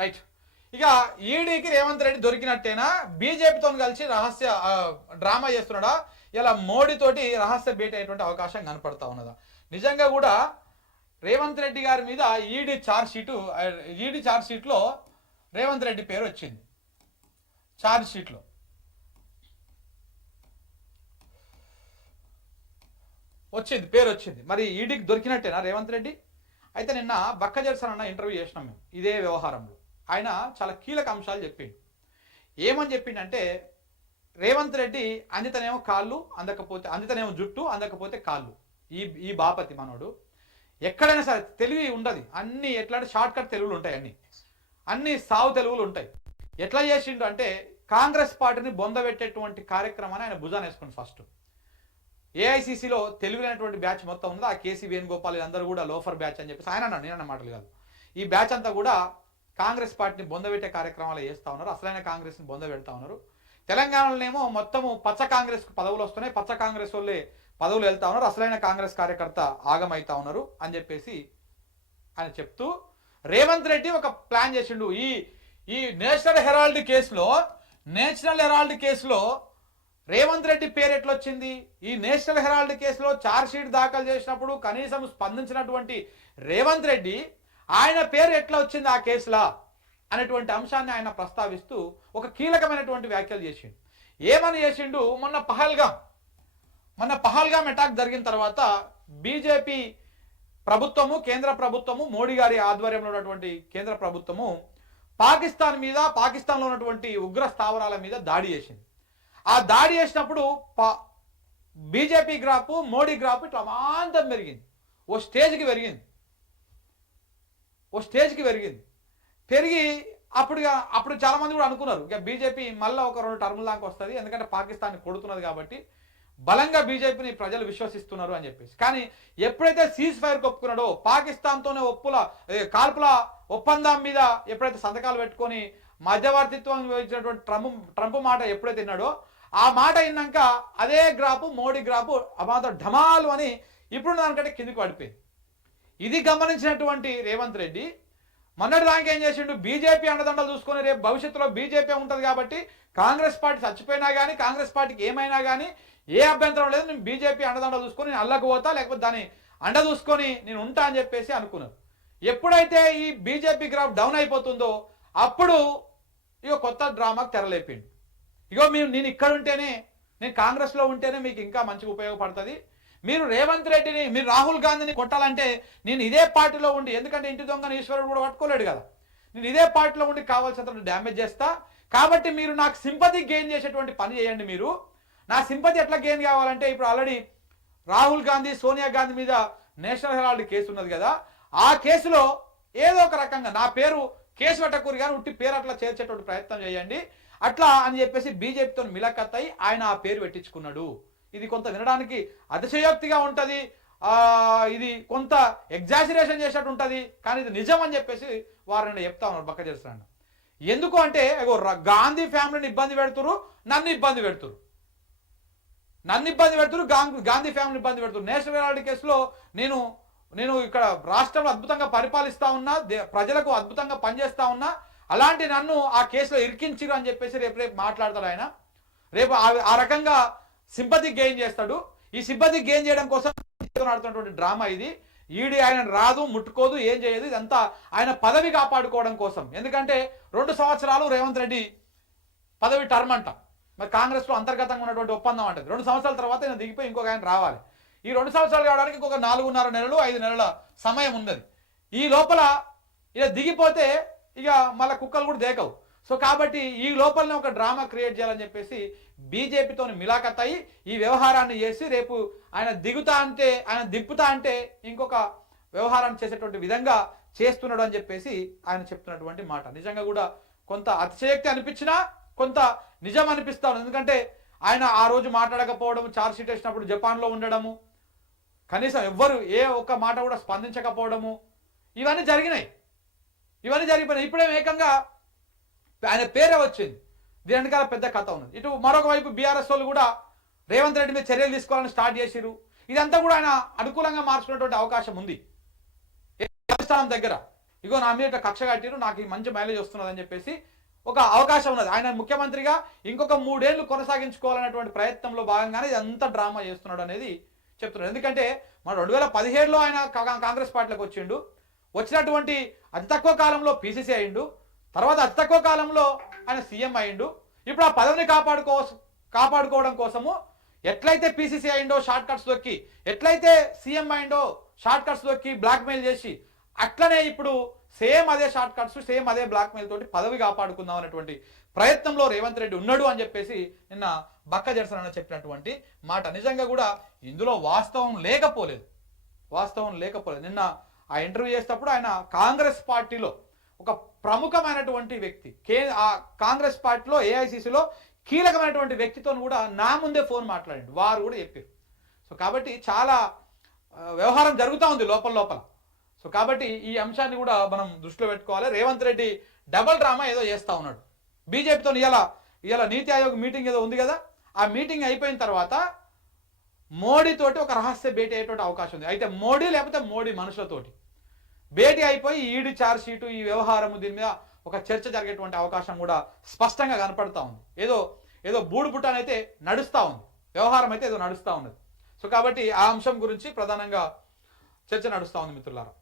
Right. ఇక ఈడీకి రేవంత్ రెడ్డి దొరికినట్టేనా, బీజేపీతో కలిసి రహస్య డ్రామా చేస్తున్నాడా, ఇలా మోడీతోటి రహస్య భేటీ అయ్యేటువంటి అవకాశం కనపడతా ఉన్నదా? నిజంగా కూడా రేవంత్ రెడ్డి గారి మీద ఈడీ ఛార్జ్ షీట్లో రేవంత్ రెడ్డి పేరు వచ్చింది. ఛార్జ్ షీట్లో పేరు వచ్చింది. మరి ఈడీకి దొరికినట్టేనా రేవంత్ రెడ్డి? అయితే నిన్న బక్క జర్సన్ అన్న ఇంటర్వ్యూ చేసినాం మేము ఇదే వ్యవహారంలో. ఆయన చాలా కీలక అంశాలు చెప్పిండు. ఏమని చెప్పిండంటే, రేవంత్ రెడ్డి అందితనేమో కాళ్ళు అందకపోతే, అందితనేమో జుట్టు అందకపోతే కాళ్ళు, ఈ బాపతి మనోడు ఎక్కడైనా సరే తెలివి ఉండదు. అన్ని ఎట్లాంటి షార్ట్ కట్ తెలుగులు ఉంటాయి, అన్ని సావు తెలుగులు ఉంటాయి. ఎట్లా చేసిండు అంటే, కాంగ్రెస్ పార్టీని బొందబెట్టేటువంటి కార్యక్రమాన్ని ఆయన భుజాన వేసుకుని ఫస్ట్ ఏఐసిసిలో తెలివినటువంటి బ్యాచ్ మొత్తం ఉంది, ఆ కేసీ వేణుగోపాల్ అందరూ కూడా లోఫర్ బ్యాచ్ అని చెప్పేసి ఆయన అన్నాడు, నేనన్న మాటలు కాదు. ఈ బ్యాచ్ అంతా కూడా కాంగ్రెస్ పార్టీని బొందబెట్టే కార్యక్రమాలు చేస్తూ ఉన్నారు, అసలైన కాంగ్రెస్ని బొందబెడతా ఉన్నారు. తెలంగాణలోనేమో మొత్తము పచ్చ కాంగ్రెస్కి పదవులు వస్తున్నాయి, పచ్చ కాంగ్రెస్ వాళ్ళే పదవులు వెళ్తా ఉన్నారు, అసలైన కాంగ్రెస్ కార్యకర్త ఆగమైతా ఉన్నారు అని చెప్పేసి ఆయన చెప్తూ, రేవంత్ రెడ్డి ఒక ప్లాన్ చేసిండు. ఈ నేషనల్ హెరాల్డ్ కేసులో రేవంత్ రెడ్డి పేరు ఎట్లొచ్చింది? ఈ నేషనల్ హెరాల్డ్ కేసులో ఛార్జ్ షీట్ దాఖలు చేసినప్పుడు కనీసం స్పందించినటువంటి రేవంత్ రెడ్డి ఆయన పేరు ఎట్లా వచ్చింది ఆ కేసులా అనేటువంటి అంశాన్ని ఆయన ప్రస్తావిస్తూ ఒక కీలకమైనటువంటి వ్యాఖ్యలు చేసిండు. ఏమని చేసిండు? మొన్న పహల్గామ్ అటాక్ జరిగిన తర్వాత బీజేపీ ప్రభుత్వము, కేంద్ర ప్రభుత్వము, మోడీ గారి ఆధ్వర్యంలో ఉన్నటువంటి కేంద్ర ప్రభుత్వము పాకిస్తాన్లో ఉన్నటువంటి ఉగ్ర స్థావరాల మీద దాడి చేసింది. ఆ దాడి చేసినప్పుడు బీజేపీ గ్రాఫ్, మోడీ గ్రాఫ్ ఇట్లా అమాంతం పెరిగింది, ఓ స్టేజ్కి పెరిగింది. పెరిగి అప్పుడు చాలా మంది కూడా అనుకున్నారు, ఇక బీజేపీ మళ్ళీ ఒక 2 టర్ముల దాకా వస్తుంది, ఎందుకంటే పాకిస్తాన్ కొడుతున్నది కాబట్టి బలంగా బీజేపీని ప్రజలు విశ్వసిస్తున్నారు అని చెప్పేసి. కానీ ఎప్పుడైతే సీజ్ ఫైర్ ఒప్పుకున్నాడో, పాకిస్తాన్తోనే కాల్పుల ఒప్పందం మీద ఎప్పుడైతే సంతకాలు పెట్టుకొని మధ్యవర్తిత్వం వహించినటువంటి ట్రంప్ మాట ఎప్పుడైతే విన్నాడో, ఆ మాట విన్నాక అదే గ్రాఫ్, మోడీ గ్రాఫ్ అమాంతం ఢమాలు అని ఇప్పుడు దానికంటే కిందికి పడిపోయింది. ఇది గమనించినటువంటి రేవంత్ రెడ్డి మొన్నటి దానికి ఏం చేసిండు? బీజేపీ అండదండలు చూసుకొని రేపు భవిష్యత్తులో బీజేపీ ఉంటుంది కాబట్టి కాంగ్రెస్ పార్టీ చచ్చిపోయినా కానీ, కాంగ్రెస్ పార్టీకి ఏమైనా కానీ ఏ అభ్యంతరం లేదు, నేను బీజేపీ అండదండలు చూసుకొని నేను అల్లకు పోతా, లేకపోతే దాన్ని అండ చూసుకొని నేను ఉంటా అని చెప్పేసి అనుకున్నారు. ఎప్పుడైతే ఈ బీజేపీ గ్రాఫ్ డౌన్ అయిపోతుందో అప్పుడు కొత్త డ్రామాకు తెరలేపిండు. నేను ఇక్కడ ఉంటేనే, నేను కాంగ్రెస్లో ఉంటేనే మీకు ఇంకా మంచిగా ఉపయోగపడుతుంది, మీరు రేవంత్ రెడ్డిని, మీరు రాహుల్ గాంధీని కొట్టాలంటే నేను ఇదే పార్టీలో ఉండి, ఎందుకంటే ఇంటి దొంగని ఈశ్వరుడు కూడా పట్టుకోలేడు కదా, నేను ఇదే పార్టీలో ఉండి కావాల్సినంత డ్యామేజ్ చేస్తా, కాబట్టి మీరు నాకు సింపతి గెయిన్ చేసేటువంటి పని చేయండి. మీరు నా సింపతి ఎట్లా గెయిన్ కావాలంటే, ఇప్పుడు ఆల్రెడీ రాహుల్ గాంధీ, సోనియా గాంధీ మీద నేషనల్ హెరాల్డ్ కేసు ఉన్నది కదా, ఆ కేసులో ఏదో ఒక రకంగా నా పేరు కేసు పెట్టకూరు కానీ ఉట్టి పేరు అట్లా చేర్చేటువంటి ప్రయత్నం చేయండి అట్లా అని చెప్పేసి బీజేపీతో మిలకత్తయి ఆయన ఆ పేరు పెట్టించుకున్నాడు. ఇది కొంత వినడానికి అతిశయోక్తిగా ఉంటుంది, ఇది కొంత ఎగ్జాజరేషన్ చేసినట్టు ఉంటుంది, కానీ ఇది నిజం అని చెప్పేసి వారిని చెప్తా ఉన్నారు బక్క చేస్తాను. ఎందుకు అంటే, గాంధీ ఫ్యామిలీని ఇబ్బంది పెడుతురు, నన్ను ఇబ్బంది పెడుతురు, గాంధీ ఫ్యామిలీని ఇబ్బంది పెడుతురు. నేషనల్ హెరాల్డ్ కేసులో నేను ఇక్కడ రాష్ట్రంలో అద్భుతంగా పరిపాలిస్తా ఉన్నా, ప్రజలకు అద్భుతంగా పనిచేస్తా ఉన్నా, అలాంటి నన్ను ఆ కేసులో ఇరికించిరు అని చెప్పేసి రేపు మాట్లాడతాడు ఆయన. రేపు ఆ రకంగా సింపతి గెయిన్ చేస్తాడు. ఈ సింపతి గెయిన్ చేయడం కోసం ఆడుతున్నటువంటి డ్రామా ఇది. ఈడీ ఆయన రాదు, ముట్టుకోదు, ఏం చేయదు, ఇదంతా ఆయన పదవి కాపాడుకోవడం కోసం. ఎందుకంటే 2 సంవత్సరాలు రేవంత్ రెడ్డి పదవి టర్మ్ అంట, మరి కాంగ్రెస్లో అంతర్గతంగా ఉన్నటువంటి ఒప్పందం అంటది. 2 సంవత్సరాల తర్వాత ఆయన దిగిపోయి ఇంకొక ఆయన రావాలి. ఈ 2 సంవత్సరాలు కావడానికి ఇంకొక 4.5 నెలలు 5 నెలల సమయం ఉన్నది. ఈ లోపల ఇక దిగిపోతే ఇక మళ్ళీ కుక్కలు కూడా దేకవు. సో కాబట్టి ఈ లోపలనే ఒక డ్రామా క్రియేట్ చేయాలని చెప్పేసి బీజేపీతో మిలాఖత్ అయ్యి ఈ వ్యవహారాన్ని చేసి రేపు ఆయన దింపుతా అంటే ఇంకొక వ్యవహారాన్ని చేసేటువంటి విధంగా చేస్తున్నాడు అని చెప్పేసి ఆయన చెప్తున్నటువంటి మాట. నిజంగా కూడా కొంత అతిశయోక్తి అనిపించినా కొంత నిజం అనిపిస్తా ఉంది. ఎందుకంటే ఆయన ఆ రోజు మాట్లాడకపోవడం, ఛార్జ్ షీట్ వేసినప్పుడు జపాన్లో ఉండడము, కనీసం ఎవ్వరు ఏ ఒక్క మాట కూడా స్పందించకపోవడము, ఇవన్నీ జరిగిపోయినాయి. ఇప్పుడేం ఏకంగా ఆయన పేరే వచ్చింది. దీని వెనకాల పెద్ద కథ ఉన్నది. ఇటు మరొక వైపు బీఆర్ఎస్ వాళ్ళు కూడా రేవంత్ రెడ్డి మీద చర్యలు తీసుకోవాలని స్టార్ట్ చేసిరు. ఇదంతా కూడా ఆయన అనుకూలంగా మార్చుకున్నటువంటి అవకాశం ఉంది. స్థానం దగ్గర ఇగో నా మీద ఇట్లా కక్ష కట్టిరు, నాకు ఈ మంచి మైలేజ్ వస్తున్నదని చెప్పేసి ఒక అవకాశం ఉన్నది. ఆయన ముఖ్యమంత్రిగా ఇంకొక 3 ఏళ్లు కొనసాగించుకోవాలనేటువంటి ప్రయత్నంలో భాగంగానే ఇదంతా డ్రామా చేస్తున్నాడు అనేది చెప్తున్నాడు. ఎందుకంటే మన 2017లో ఆయన కాంగ్రెస్ పార్టీలోకి వచ్చిండు, వచ్చినటువంటి అతి తక్కువ కాలంలో పిసిసి అయిండు, తర్వాత అతి తక్కువ కాలంలో ఆయన సీఎం అయిండు. ఇప్పుడు ఆ పదవిని కాపాడుకోవడం కోసము ఎట్లయితే పిసిసి అయిండో షార్ట్ కట్స్ దొక్కి, ఎట్లయితే సీఎం అయిండో షార్ట్ కట్స్ దొక్కి బ్లాక్మెయిల్ చేసి, అట్లనే ఇప్పుడు సేమ్ అదే షార్ట్ కట్స్, సేమ్ అదే బ్లాక్మెయిల్ తోటి పదవి కాపాడుకుందాం అనేటువంటి ప్రయత్నంలో రేవంత్ రెడ్డి ఉన్నాడు అని చెప్పేసి నిన్న బక్క జెర్సన్ అన్న చెప్పినటువంటి మాట. నిజంగా కూడా ఇందులో వాస్తవం లేకపోలేదు. నిన్న ఆ ఇంటర్వ్యూ చేసేటప్పుడు ఆయన కాంగ్రెస్ పార్టీలో ఒక ప్రముఖమైనటువంటి వ్యక్తి, ఆ కాంగ్రెస్ పార్టీలో ఏఐసిసిలో కీలకమైనటువంటి వ్యక్తితో కూడా నా ముందే ఫోన్ మాట్లాడిండు, వారు కూడా చెప్పారు. సో కాబట్టి చాలా వ్యవహారం జరుగుతూ ఉంది లోపల. సో కాబట్టి ఈ అంశాన్ని కూడా మనం దృష్టిలో పెట్టుకోవాలి. రేవంత్ రెడ్డి డబల్ డ్రామా ఏదో చేస్తూ ఉన్నాడు బీజేపీతో. ఇవాళ నీతి ఆయోగ్ మీటింగ్ ఏదో ఉంది కదా, ఆ మీటింగ్ అయిపోయిన తర్వాత మోడీతోటి ఒక రహస్య భేటీ అయ్యేటువంటి అవకాశం ఉంది. అయితే మోడీ లేకపోతే మోడీ మనుషులతోటి భేటీ అయిపోయి ఈడీ ఛార్జ్ షీటు, ఈ వ్యవహారం, దీని మీద ఒక చర్చ జరిగేటువంటి అవకాశం కూడా స్పష్టంగా కనపడతా ఉంది. ఏదో బూడు బుట్టానైతే నడుస్తూ ఉంది, వ్యవహారం అయితే ఏదో నడుస్తూ ఉన్నది. సో కాబట్టి ఆ అంశం గురించి ప్రధానంగా చర్చ నడుస్తూ ఉంది మిత్రులారా.